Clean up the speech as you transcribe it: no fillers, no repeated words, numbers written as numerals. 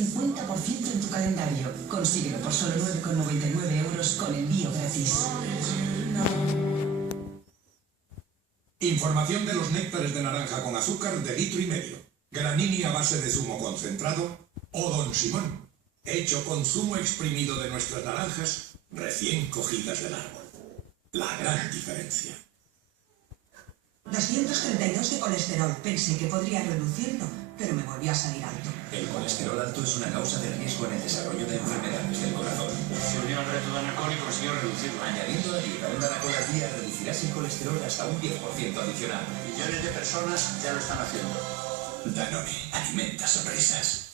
50% en tu calendario. Consíguelo por solo 9,99 € con envío gratis. Información de los néctares de naranja con azúcar de 1,5 litros. Granini a base de zumo concentrado o Don Simón, hecho con zumo exprimido de nuestras naranjas recién cogidas del árbol. La gran diferencia. 232 de colesterol. Pensé que podría reducirlo, pero me volvió a salir alto. El colesterol alto es una causa de riesgo en el desarrollo de enfermedades del corazón. Se unió al reto de Anacol y consiguió reducirlo. Añadiendo a la dieta un Anacol al día reducirás el colesterol hasta un 10% adicional. Millones de personas ya lo están haciendo. Danone, alimenta sonrisas.